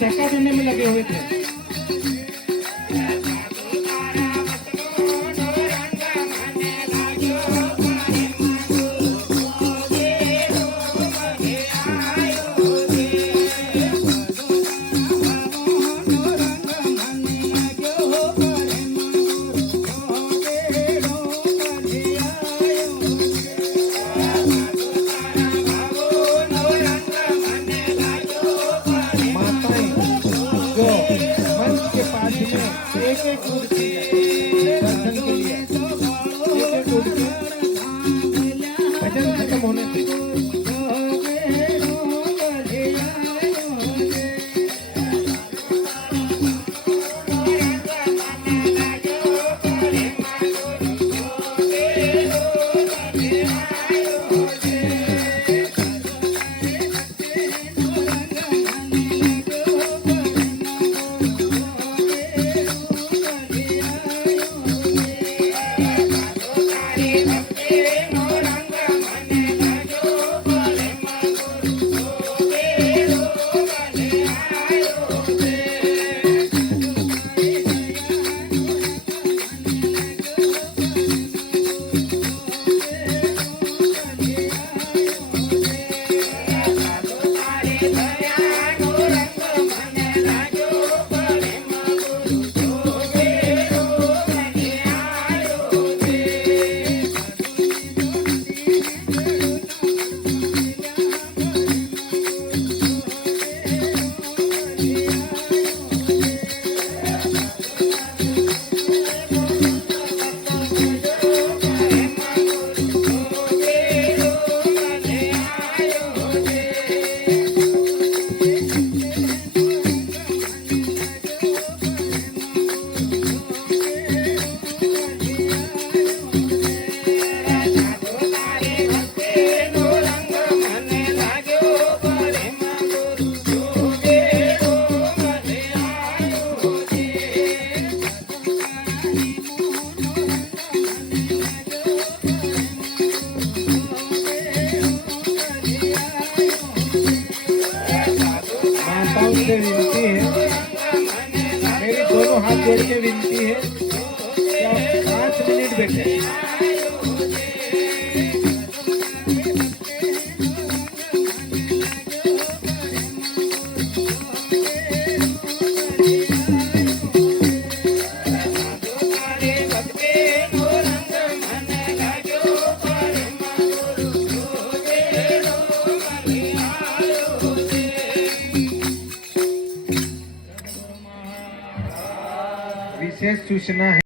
धक्का देने में लगे हुए थे। एक एक उड़ती दर्शन के लिए एक एक उड़ती भजन खत्म होने से से विनती है, मेरी दोनों हाथ जोड़ के विनती है कि आप 5 मिनट बैठे। विशेष सूचना है।